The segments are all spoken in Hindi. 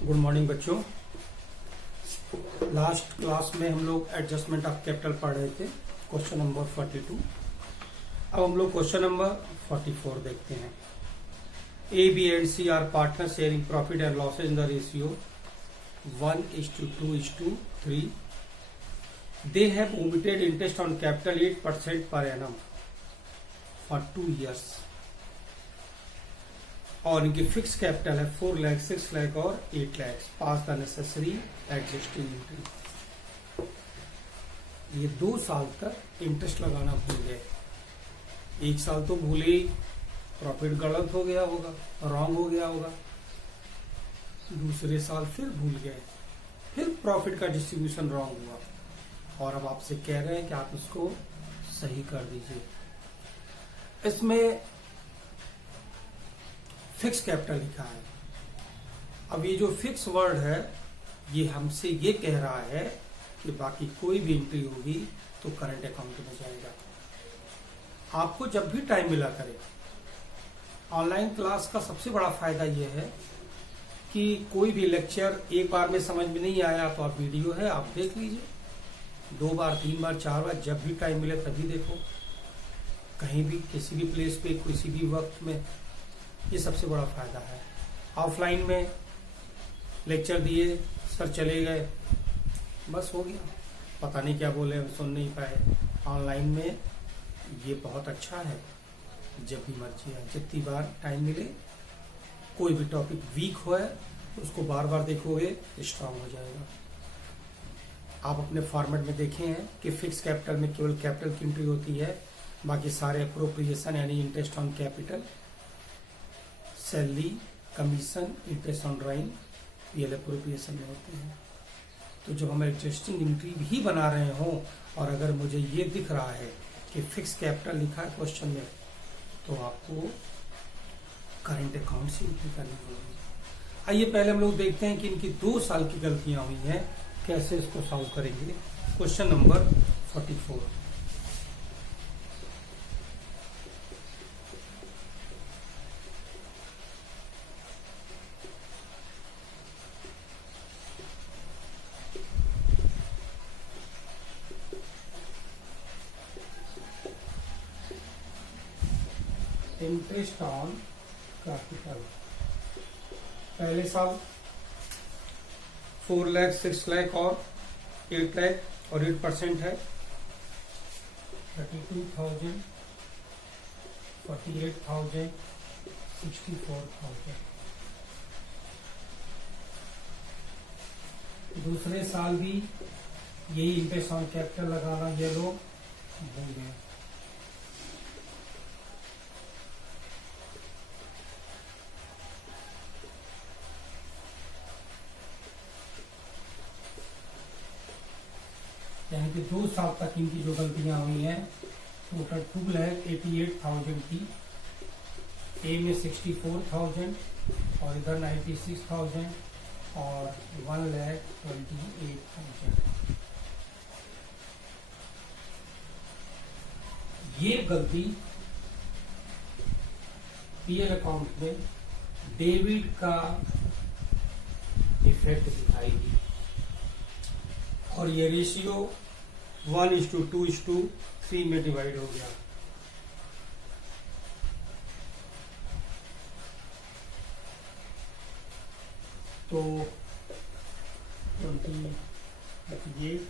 गुड मॉर्निंग बच्चों। लास्ट क्लास में हम लोग एडजस्टमेंट ऑफ कैपिटल पढ़ रहे थे, क्वेश्चन नंबर 42। अब हम लोग क्वेश्चन नंबर 44 देखते हैं। A B and C are partner sharing profit and losses in the ratio 1:2:3। They have omitted interest on capital 8% per annum for 2 years और इनकी फिक्स कैपिटल है 4 लाख, 6 लाख और 8 लाख। पास द नेसेसरी एग्जिस्टिंग एंट्री। ये 2 साल तक इंटरेस्ट लगाना भूल गए। 1 साल तो भूले ही, प्रॉफिट गलत हो गया होगा, रॉन्ग हो गया होगा। दूसरे साल फिर भूल गए, फिर प्रॉफिट का डिस्ट्रीब्यूशन रॉन्ग हुआ और अब आपसे कह रहे हैं कि आप इसको सही कर दीजिए। इसमें फिक्स कैपिटल लिखा है। अब ये जो फिक्स वर्ड है ये हमसे ये कह रहा है कि बाकी कोई भी एंट्री होगी तो करंट अकाउंट में जाएगा। आपको जब भी टाइम मिला करे, ऑनलाइन क्लास का सबसे बड़ा फायदा यह है कि कोई भी लेक्चर एक बार में समझ में नहीं आया तो आप वीडियो है, आप देख लीजिए 2 बार, 3 बार, 4 बार, जब भी टाइम मिले तभी देखो, कहीं भी, किसी भी प्लेस पे, किसी भी वक्त में। ये सबसे बड़ा फायदा है। ऑफलाइन में लेक्चर दिए, सर चले गए, बस हो गया, पता नहीं क्या बोले, सुन नहीं पाए। ऑनलाइन में ये बहुत अच्छा है, जब भी मर्जी है, जितनी बार टाइम मिले, कोई भी टॉपिक वीक हो तो उसको बार बार देखोगे, स्ट्रांग हो जाएगा। आप अपने फॉर्मेट में देखे हैं कि फिक्स कैपिटल में केवल कैपिटल की एंट्री होती है, बाकी सारे अप्रोप्रिएशन यानी interest on capital, salary, commission, interest on drawing, ये अप्रोप्रिएशन में होते हैं। तो जब हम एडजस्टिंग एंट्री भी बना रहे हों और अगर मुझे ये दिख रहा है कि फिक्स कैपिटल लिखा है क्वेश्चन में, तो आपको करंट अकाउंट से एंट्री करनी होगी। आइए पहले हम लोग देखते हैं कि इनकी 2 साल की गलतियां हुई हैं, कैसे इसको सॉल्व करेंगे। Question number 44। Interest on capital पहले साल 4 लाख, 6 लाख और 8 लाख और 8% है 32,000, 48,000, 64,000। दूसरे साल भी यही इंटरेस्ट ऑन कैपिटल लगाना ये लोग भूल गए। यानी कि 2 साल तक इनकी जो गलतियां हुई हैं, टोटल 2,88,000 की, ए में 64,000 और इधर 96,000 और 1,28,000। ये गलती पीएल अकाउंट में डेबिट का इफेक्ट दिखाएगी और ये रेशियो 1:2:3 में डिवाइड हो गया। तो 28,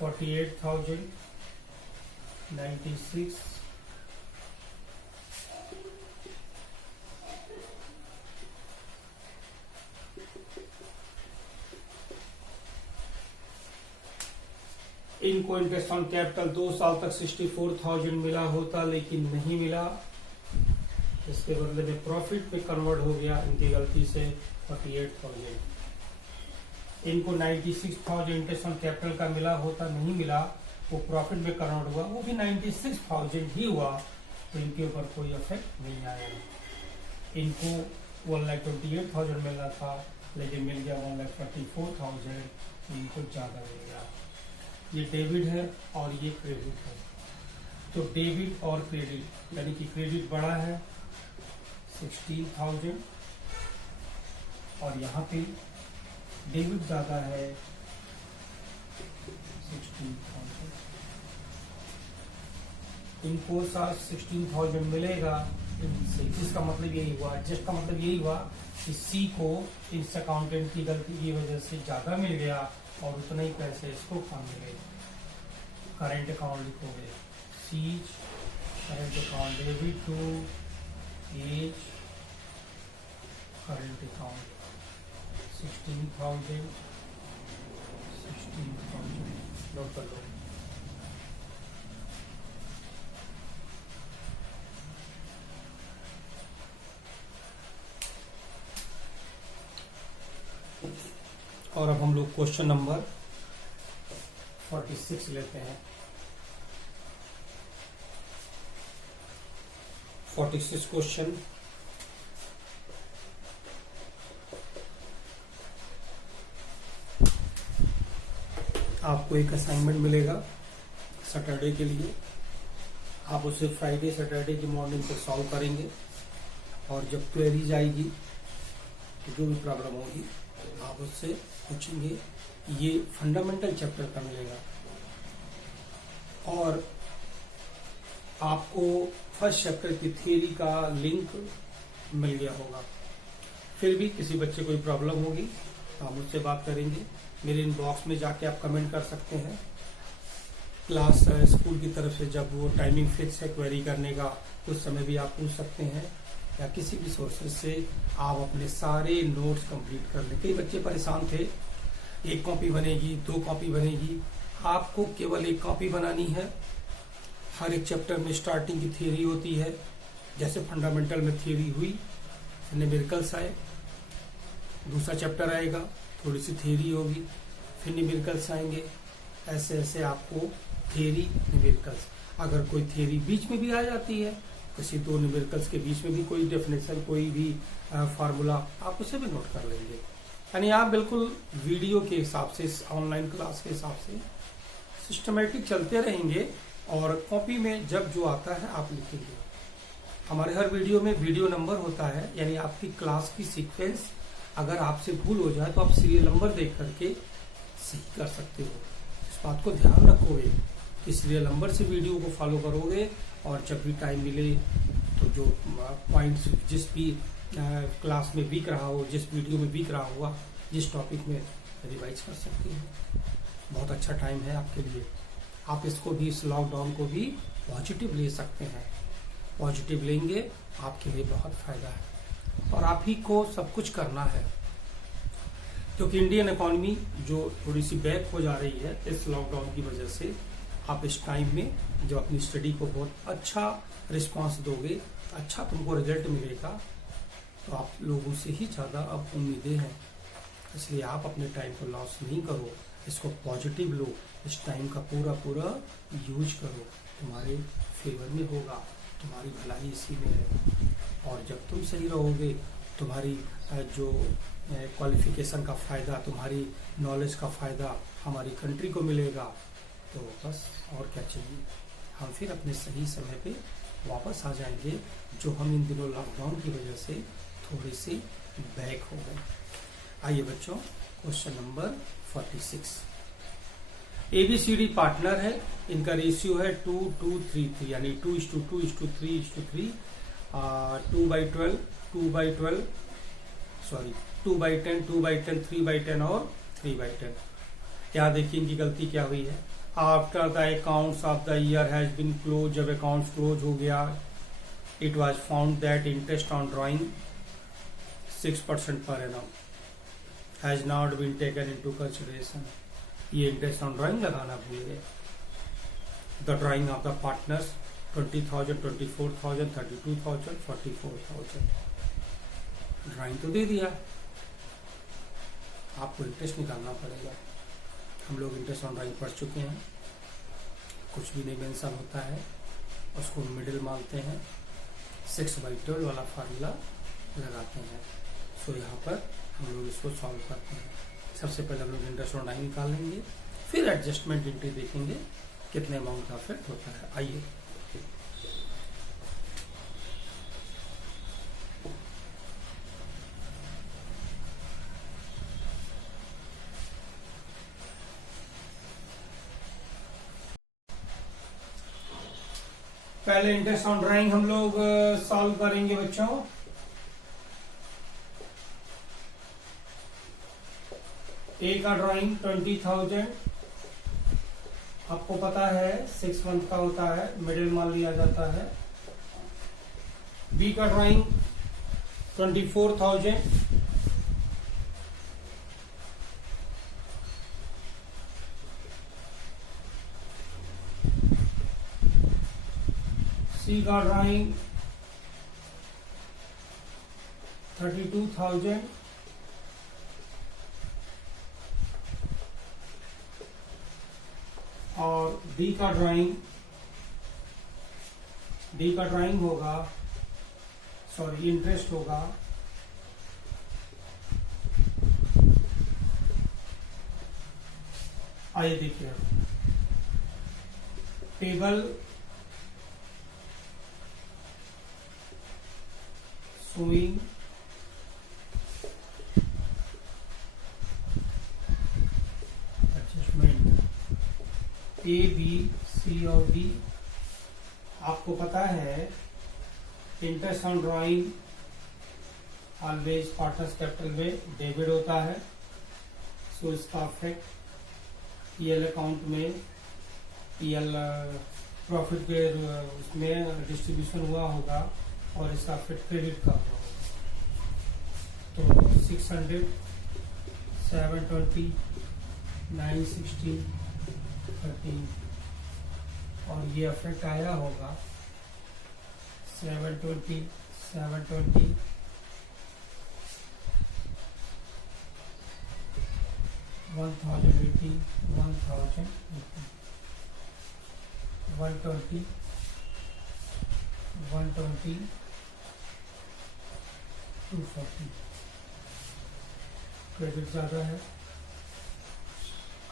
48,000, 96, इनको इंटरेस्ट ऑन कैपिटल 2 साल तक 64,000 मिला होता, लेकिन नहीं मिला। इसके बदले में प्रॉफिट में कन्वर्ट हो गया इनकी गलती से 48,000। इनको 96,000 इंटरेस्ट ऑन कैपिटल का मिला होता, नहीं मिला, वो प्रॉफिट में कन्वर्ट हुआ, वो भी 96,000 ही हुआ, तो इनके ऊपर कोई इफेक्ट नहीं आया। इनको 1,28,000 मिला था, लेकिन मिल गया 1,34,000, इनको ज्यादा मिल गया। ये डेबिट है और ये क्रेडिट है। तो डेबिट और क्रेडिट, यानी कि क्रेडिट बड़ा है 16,000 और यहाँ पे डेबिट ज्यादा है 16,000। इनको साथ 16,000 मिलेगा इनसे, जिसका मतलब यही हुआ, जिसका मतलब यही हुआ कि सी को इस अकाउंटेंट की गलती की वजह से ज्यादा मिल गया और उतना ही पैसे इसको कम मिले। करंट अकाउंट लिखोगे C's current account debit to A's current account 16,000 note कर लो। और अब हम लोग क्वेश्चन नंबर 46 लेते हैं। 46 क्वेश्चन आपको एक असाइनमेंट मिलेगा सैटरडे के लिए। आप उसे फ्राइडे सैटरडे की मॉर्निंग तक सॉल्व करेंगे और जब क्वेरीज आएगी जो भी प्रॉब्लम होगी आप उससे पूछेंगे। ये फंडामेंटल चैप्टर का मिलेगा और आपको फर्स्ट चैप्टर की थ्योरी का लिंक मिल गया होगा। फिर भी किसी बच्चे कोई प्रॉब्लम होगी तो आप मुझसे बात करेंगे। मेरे इनबॉक्स में जाके आप कमेंट कर सकते हैं। क्लास स्कूल की तरफ से जब वो टाइमिंग फिक्स है क्वेरी करने का, उस समय भी आप पूछ सकते हैं या किसी भी सोर्सेज से आप अपने सारे नोट्स कंप्लीट कर लें। कई बच्चे परेशान थे, एक कॉपी बनेगी, 2 कॉपी बनेगी। आपको केवल एक कॉपी बनानी है। हर एक चैप्टर में स्टार्टिंग की थ्योरी होती है, जैसे फंडामेंटल में थ्योरी हुई, न्यूमेरिकल्स आए, दूसरा चैप्टर आएगा, थोड़ी सी थ्योरी होगी, फिर न्यूमेरिकल्स आएंगे। ऐसे ऐसे आपको थ्योरी न्यूमेरिकल्स, अगर कोई थ्योरी बीच में भी आ जाती है, किसी 2 न्यूमेरिकल्स के बीच में भी कोई डेफिनेशन, कोई भी फार्मूला, आप उसे भी नोट कर लेंगे। यानी आप बिल्कुल वीडियो के हिसाब से, ऑनलाइन क्लास के हिसाब से सिस्टमेटिक चलते रहेंगे और कॉपी में जब जो आता है आप लिखेंगे। हमारे हर वीडियो में वीडियो नंबर होता है, यानी आपकी क्लास की सीक्वेंस अगर आपसे भूल हो जाए तो आप सीरियल नंबर देख करके सही कर सकते हो। इस बात को ध्यान रखोगे कि सीरियल नंबर से वीडियो को फॉलो करोगे और जब भी टाइम मिले तो जो पॉइंट्स जिस भी क्लास में वीक रहा हो, जिस वीडियो में वीक रहा हुआ, जिस टॉपिक में रिवाइज कर सकते हो। बहुत अच्छा टाइम है आपके लिए। आप इसको भी, इस लॉकडाउन को भी पॉजिटिव ले सकते हैं। पॉजिटिव लेंगे आपके लिए बहुत फायदा है और आप ही को सब कुछ करना है, क्योंकि इंडियन इकोनॉमी जो थोड़ी सी बैक हो जा रही है इस लॉकडाउन की वजह से, आप इस टाइम में जब अपनी स्टडी को बहुत अच्छा रिस्पांस दोगे, अच्छा तुमको रिजल्ट मिलेगा, तो आप लोगों से ही ज़्यादा अब उम्मीदें हैं। इसलिए आप अपने टाइम को लॉस नहीं करो, इसको पॉजिटिव लो, इस टाइम का पूरा पूरा यूज करो, तुम्हारे फेवर में होगा, तुम्हारी भलाई इसी में है। और जब तुम सही रहोगे, तुम्हारी जो क्वालिफिकेशन का फ़ायदा, तुम्हारी नॉलेज का फ़ायदा हमारी कंट्री को मिलेगा, तो बस और क्या चाहिए। हम फिर अपने सही समय पे वापस आ जाएंगे, जो हम इन दिनों लॉकडाउन की वजह से थोड़े से बैक हो गए। आइए बच्चों, क्वेश्चन नंबर 46। ABCD पार्टनर है, इनका रेशियो है 2:2:3, यानी 2:2:3:3, 2/12, 2/12, सॉरी 2/10, 2/10, 3/10 और 3/10। यहाँ देखिए इनकी गलती क्या हुई है। After the accounts of the year has been close, जब अकाउंट्स क्लोज हो गया, it was found that interest on drawing 6% per annum has not been taken into consideration. ये इंटरेस्ट ऑन ड्राइंग लगाना भूल गए। The drawing of the partners 20,000, 24,000, 32,000, 44,000। Drawing तो दे दिया, आपको इंटरेस्ट निकालना पड़ेगा। हम लोग इंटरेस्ट ऑन ड्राइंग पढ़ चुके हैं, कुछ भी नहीं मेंशन होता है, उसको मिडिल मानते हैं, 6/12 वाला फार्मूला लगाते हैं। सो यहाँ पर हम लोग इसको सॉल्व करते हैं। सबसे पहले हम लोग इंटरेस्ट ऑन ड्राइंग निकाल लेंगे, फिर एडजस्टमेंट एंट्री देखेंगे कितने अमाउंट का इफेक्ट होता है। आइए पहले इंटरेस्ट ऑन ड्राइंग हम लोग सॉल्व करेंगे बच्चों। ए का ड्राइंग 20,000, आपको पता है 6 मंथ का होता है, मिडिल मान लिया जाता है। बी का ड्राइंग 24,000, सी का ड्राइंग 32,000, और डी का ड्राइंग होगा, सॉरी इंटरेस्ट होगा 1,00,000। आइए देखिए table showing adjustment A B C और डी। आपको पता है interest on drawing always partners capital में डेबिट होता है, सो इसका इफेक्ट पीएल अकाउंट में, पीएल प्रॉफिट के उसमें डिस्ट्रीब्यूशन हुआ होगा और इसका इफेक्ट क्रेडिट का हुआ होगा। तो 600, 720, 960, 13 और ये इफेक्ट आया होगा 720, 720, 1080, 1080, 120, 120, 240। क्रेडिट ज्यादा है,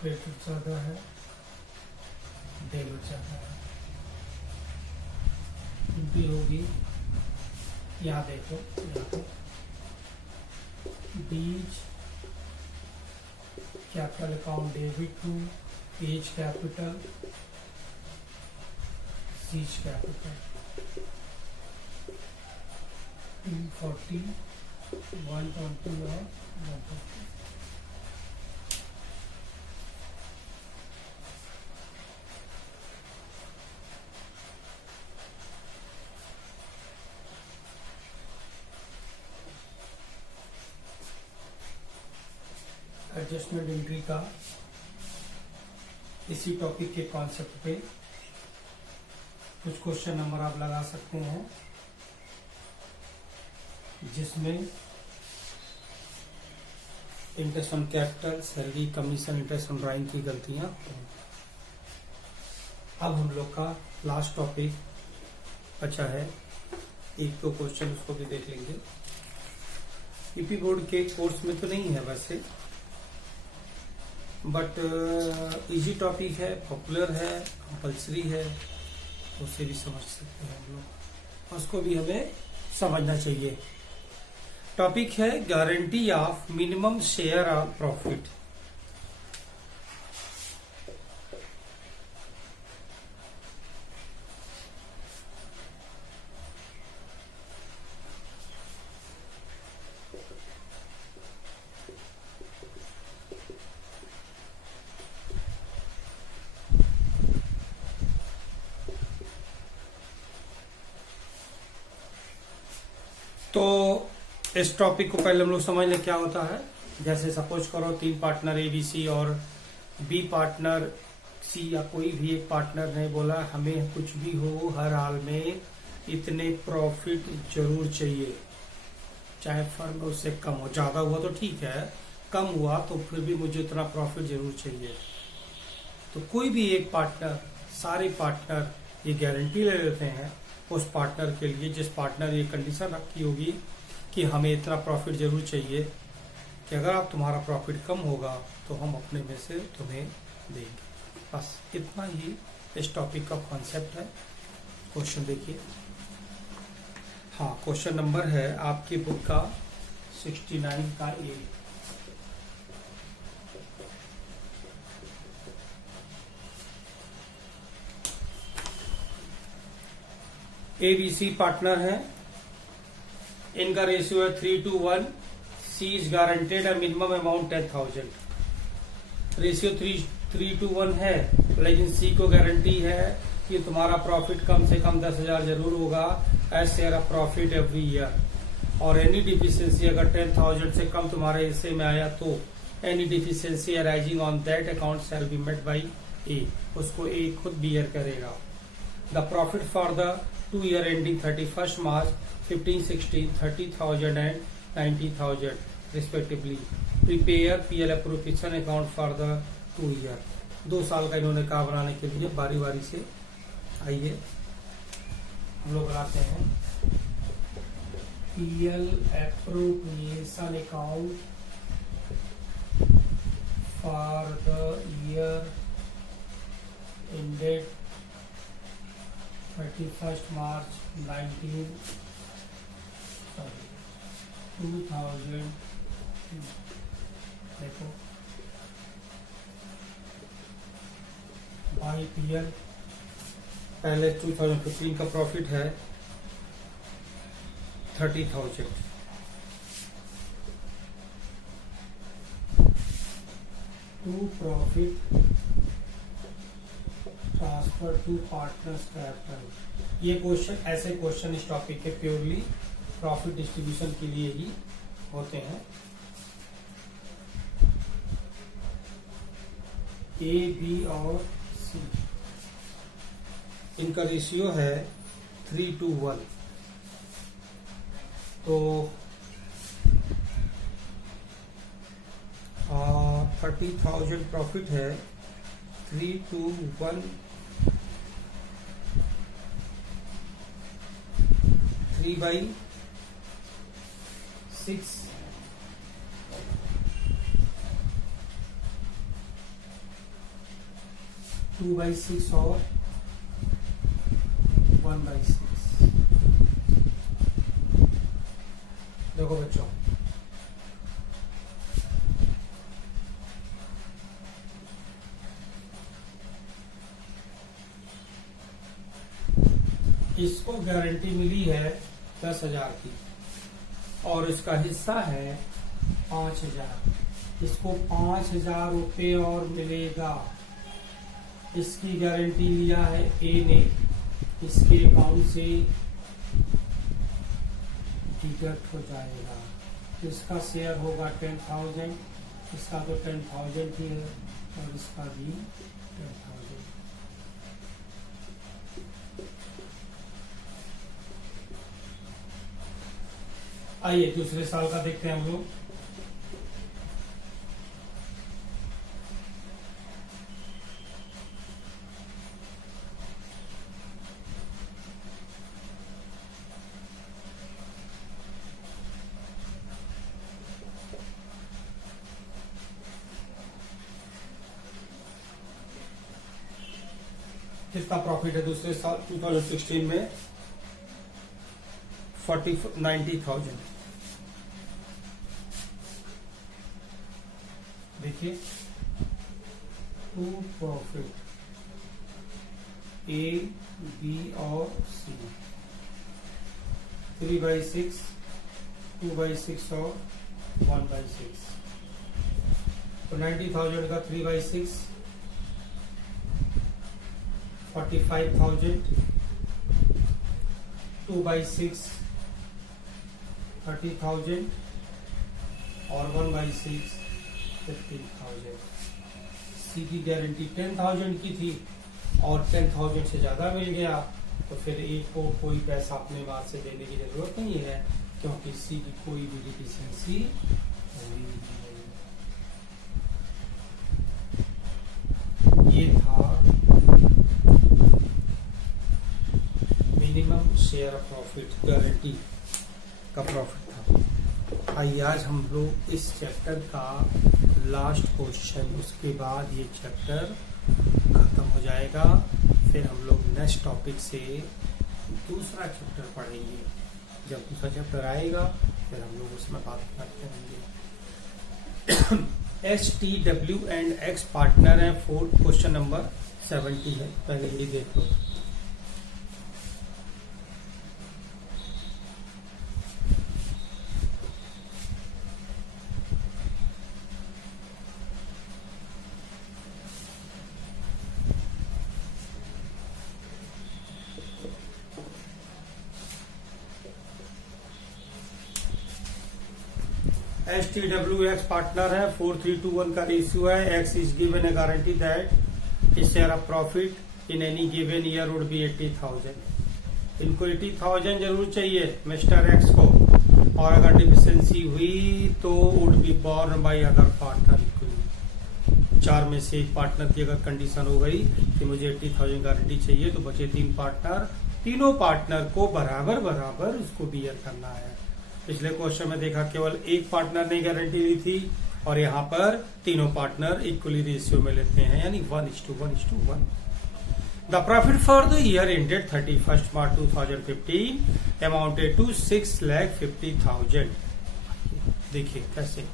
क्रेडिट ज्यादा है, डेबिट ज्यादा है, भी होगी। यहाँ देखो, यहाँ पे B's capital account debit to A's capital, C's capital 240, 120 और 120। एडजस्टमेंट एंट्री का इसी टॉपिक के कॉन्सेप्ट पे कुछ क्वेश्चन नंबर आप लगा सकते हैं, जिसमें interest on capital, salary, commission, interest on drawing की गलतियां। अब हम लोग का लास्ट टॉपिक बचा है, एक दो क्वेश्चन उसको भी देख लेंगे। ईपी बोर्ड के कोर्स में तो नहीं है वैसे, बट इजी टॉपिक है, पॉपुलर है, कंपल्सरी है, उसे भी समझ सकते हैं हम लोग, उसको भी हमें समझना चाहिए। टॉपिक है guarantee of minimum share of profit. तो इस टॉपिक को पहले हम लोग समझ लें क्या होता है। जैसे सपोज करो 3 पार्टनर ए बी सी और बी पार्टनर सी या कोई भी एक पार्टनर ने बोला हमें कुछ भी हो हर हाल में इतने प्रॉफिट जरूर चाहिए, चाहे फर्म में उससे कम हो, ज्यादा हुआ तो ठीक है, कम हुआ तो फिर भी मुझे इतना प्रॉफिट जरूर चाहिए। तो कोई भी एक पार्टनर, सारे पार्टनर ये गारंटी ले लेते हैं उस पार्टनर के लिए जिस पार्टनर ये कंडीशन रखी होगी कि हमें इतना प्रॉफिट जरूर चाहिए, कि अगर आप तुम्हारा प्रॉफिट कम होगा तो हम अपने में से तुम्हें देंगे। बस इतना ही इस टॉपिक का कॉन्सेप्ट है। क्वेश्चन देखिए। हाँ, क्वेश्चन नंबर है आपकी बुक का 69 का ए। ABC पार्टनर है, इनका रेशियो है 3:1। C इज गारंटेड है मिनिमम अमाउंट 10,000। रेशियो 3:1 है, लेकिन C को गारंटी है कि तुम्हारा प्रॉफिट कम से कम 10,000 जरूर होगा as share of profit every year. और एनी डिफिशियंसी अगर 10,000 से कम तुम्हारे हिस्से में आया तो any deficiency arising on that account shall be met by A, उसको ए खुद बियर करेगा। The profit for the 2 year ending 31st March 15-16 30,000 and 90,000 respectively. Prepare PL appropriation account for the 2 year। 2 साल का इन्होंने कहा बनाने के लिए, बारी बारी से आइए हम लोग बनाते हैं। PL appropriation account for the year ended 31st March 2000। देखो बाई PL, पहले 2015 का प्रॉफिट है 30,000। To profit transfer to partners capital. ये क्वेश्चन, ऐसे क्वेश्चन इस टॉपिक के प्योरली प्रॉफिट डिस्ट्रीब्यूशन के लिए ही होते हैं। ए, बी और सी, इनका रेशियो है 3:1। तो 30,000 प्रॉफिट है, 3:1 3/6 2/6 और 1/6। देखो बच्चों, इसको गारंटी मिली है 10,000 की और इसका हिस्सा है 5,000। इसको 5,000 रुपये और मिलेगा। इसकी गारंटी लिया है ए ने, इसके अकाउंट से डिडक्ट हो जाएगा। इसका शेयर होगा 10,000, इसका तो 10,000 ही है और इसका भी 10,000। आइए दूसरे साल का देखते हैं हम लोग। कितना प्रॉफिट है दूसरे साल 2016 में? 90,000। देखिए, टू प्रॉफिट ए, बी और सी, 3/6 2/6 और 1/6। तो 90,000 का 3/6 45,000, 2/6 30,000 और 1/6 15,000। सी की गारंटी 10,000 की थी और 10,000 से ज्यादा मिल गया, तो फिर एक को कोई पैसा अपने बात से देने की जरूरत नहीं है, क्योंकि सी की कोई भी डिफिशियंसी नहीं है। ये था minimum share of profit, guarantee का प्रॉफिट था। आइए आज हम लोग इस चैप्टर का लास्ट क्वेश्चन, उसके बाद ये चैप्टर खत्म हो जाएगा। फिर हम लोग नेक्स्ट टॉपिक से दूसरा चैप्टर पढ़ेंगे। जब दूसरा चैप्टर आएगा फिर हम लोग उसमें बात करते रहेंगे। STW&X पार्टनर है। 4th क्वेश्चन नंबर 70 है। पहले ये देख लो। STWX पार्टनर है, 4321 का रेशियो है। X is given a guarantee that his share of profit in any given year would be 80,000। इनको 80,000 जरूर चाहिए मिस्टर एक्स को, और अगर डिफिशियंसी हुई तो would be borne by other partner. चार में से एक पार्टनर की अगर कंडीशन हो गई कि मुझे 80,000 गारंटी चाहिए, तो बचे 3 पार्टनर, तीनों पार्टनर को बराबर बराबर उसको बियर करना है। पिछले क्वेश्चन में देखा केवल एक पार्टनर ने गारंटी दी थी, और यहाँ पर तीनों पार्टनर इक्वली रेशियो में लेते हैं, यानी 1:1:1। The profit for the year ended 31 March 2015 amounted to 6,50,000। देखिए कैसे,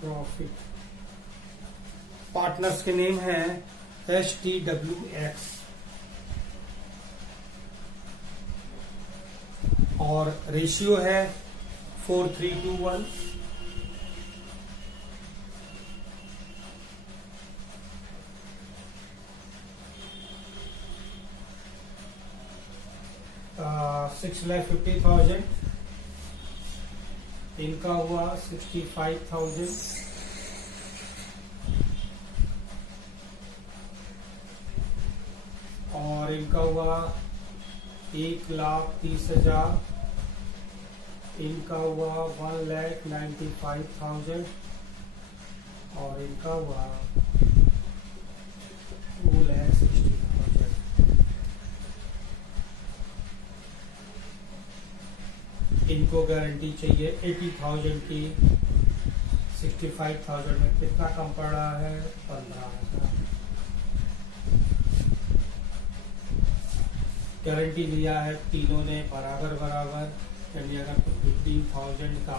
प्रॉफिट पार्टनर्स के नेम है STWX, और रेशियो है 4321। $6,50,000, इनका हुआ 65,000, और इनका हुआ 1,30,000, इनका हुआ 1,95,000, और इनका हुआ 2,60,000। इनको गारंटी चाहिए 80,000 की। 65,000 में कितना कम पड़ रहा है? 15,000। गारंटी लिया है तीनों ने बराबर बराबर, यानी अगर 15,000 का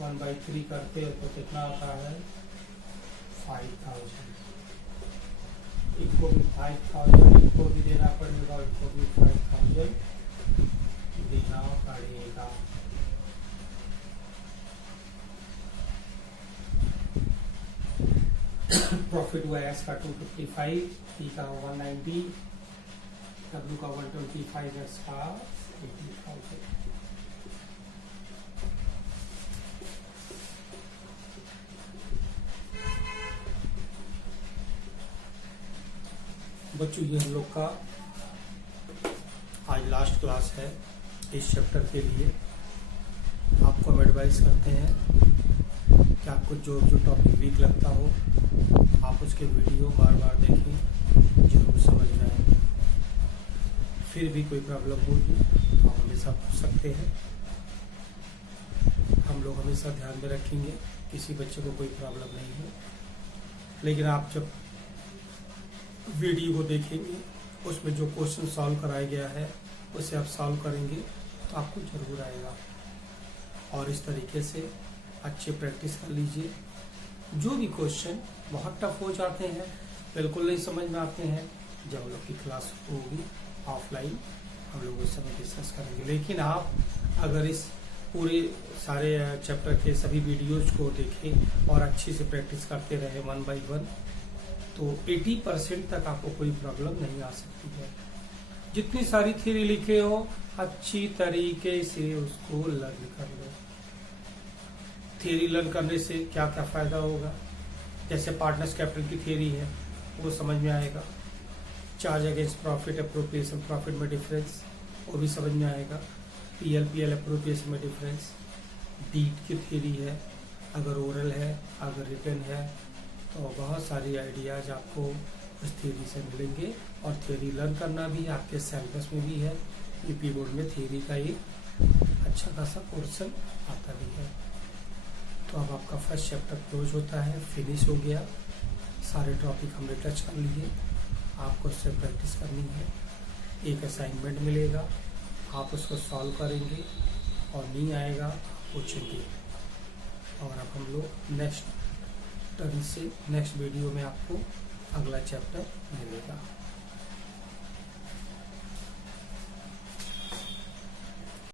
1/3 करते हो तो कितना आता है? 5,000। इनको भी 5,000, इनको भी देना पड़ेगा, इनको भी 5,000 देना पड़ेगा। प्रॉफिट हुआ एस का 255, टी का 190, डब्ल्यू का 125, एस का 80,000। बच्चों ये हम लोग का आज लास्ट क्लास है इस चैप्टर के लिए। आपको हम एडवाइस करते हैं कि आपको जो जो टॉपिक वीक लगता हो आप उसके वीडियो बार बार देखें, जरूर समझ में आए। फिर भी कोई प्रॉब्लम होगी तो आप हमेशा पूछ सकते हैं, हम लोग हमेशा ध्यान में रखेंगे, किसी बच्चे को कोई प्रॉब्लम नहीं है। लेकिन आप जब वीडियो को देखेंगे उसमें जो क्वेश्चन सॉल्व कराया गया है उसे आप सॉल्व करेंगे तो आपको जरूर आएगा। और इस तरीके से अच्छे प्रैक्टिस कर लीजिए। जो भी क्वेश्चन बहुत टफ हो जाते हैं, बिल्कुल नहीं समझ में आते हैं, जब हम लोग की क्लास होगी ऑफलाइन हम लोग उस समय डिस्कस करेंगे। लेकिन आप अगर इस पूरे सारे चैप्टर के सभी वीडियोज को देखें और अच्छे से प्रैक्टिस करते रहे 1 by 1, तो 80% तक आपको कोई प्रॉब्लम नहीं आ सकती है। जितनी सारी थ्योरी लिखे हो अच्छी तरीके से उसको लर्न कर लो। थ्योरी लर्न करने से क्या क्या फायदा होगा, जैसे पार्टनर्स कैपिटल की थ्योरी है वो समझ में आएगा, charge against profit, appropriation profit में डिफरेंस वो भी समझ में आएगा, PL अप्रोप्रिएशन में डिफरेंस, डीट की थ्योरी है, अगर ओरल है अगर रिटन है, तो बहुत सारी आइडियाज आपको उस थ्योरी से मिलेंगे। और थ्योरी लर्न करना भी आपके सिलेबस में भी है, यूपी बोर्ड में थ्योरी का एक अच्छा खासा पोर्शन आता भी है। तो अब आपका फर्स्ट चैप्टर क्लोज होता है, फिनिश हो गया, सारे टॉपिक हमने टच कर लिए। आपको उससे प्रैक्टिस करनी है, एक असाइनमेंट मिलेगा, आप उसको सॉल्व करेंगे और नहीं आएगा पूछेंगे। और अब हम लोग नेक्स्ट टर्न से नेक्स्ट वीडियो में आपको अगला चैप्टर मिलेगा।